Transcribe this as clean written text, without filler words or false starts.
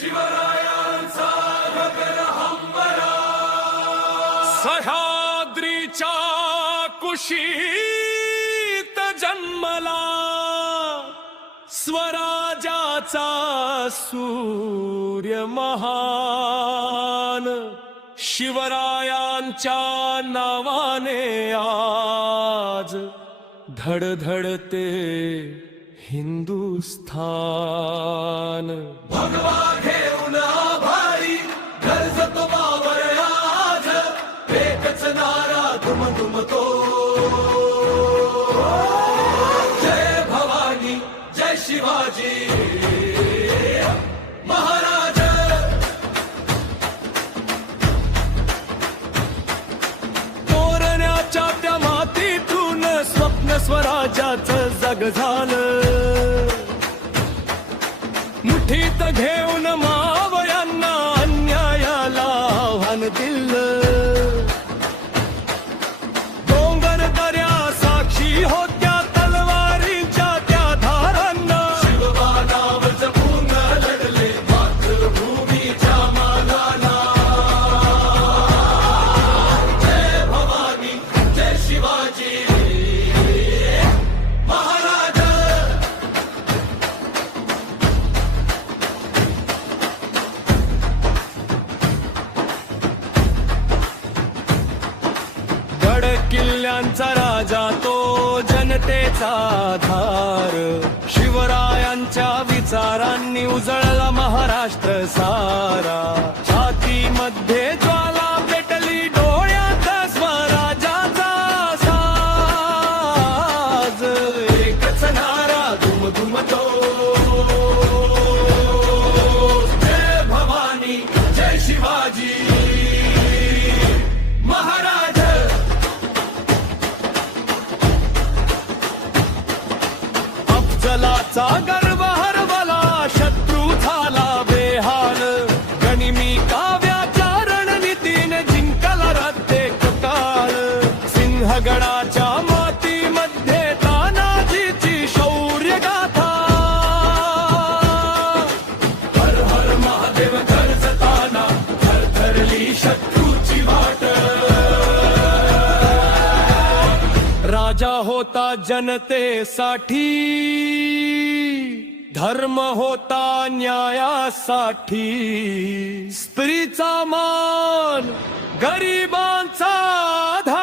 शिवरायांचा गगन हंबरा, सह्याद्रीच्या कुशीत जन्मला, स्वराज्याचा सूर्य महान, शिवरायांच्या नावाने आज धडधडते हिंदुस्थान. भगवा घेऊन आभारी गरजतो बावर आज, एकच नारा दुमदुमतो, जय भवानी जय शिवाजी महाराज. तोरण्याच्या त्या मातीतून स्वप्न स्वराज्याचं जग झालं, मुठीत घेऊन मावळ्यांना अन्यायाला आव्हान दिलं. डोंगर दऱ्या साक्षी होत्या तलवारीच्या त्या धारांना, शिवबाणावर जपून लढले मातृभूमीच्या मानाला. जय भवानी जय शिवाजी महाराज. गड किल्ल्यांचा राजा तो जनतेचा आधार, शिवरायांच्या विचारांनी उजळला महाराष्ट्र सारा. छातीमध्ये ज्वाला पेटली, डोळ्यात स्वराज्याचा साज, एकच नारा दुमदुमतो, जय भवानी जय शिवाजी महाराज. अफजलाचा गर्व हरवला, शत्रू झाला बेहाल, गनिमी काव्याच्या रणनीतीने जिंकला प्रत्येक काळ. सिंहगडाच्या मातीमध्ये तानाजीची शौर्य गाथा, हर हर महादेव गरजताना थरथरली शत्रूची वाट. राजा होता जनतेसाठी, धर्म होता न्यायासाठी, स्त्रीचा मान गरिबांचा आधार.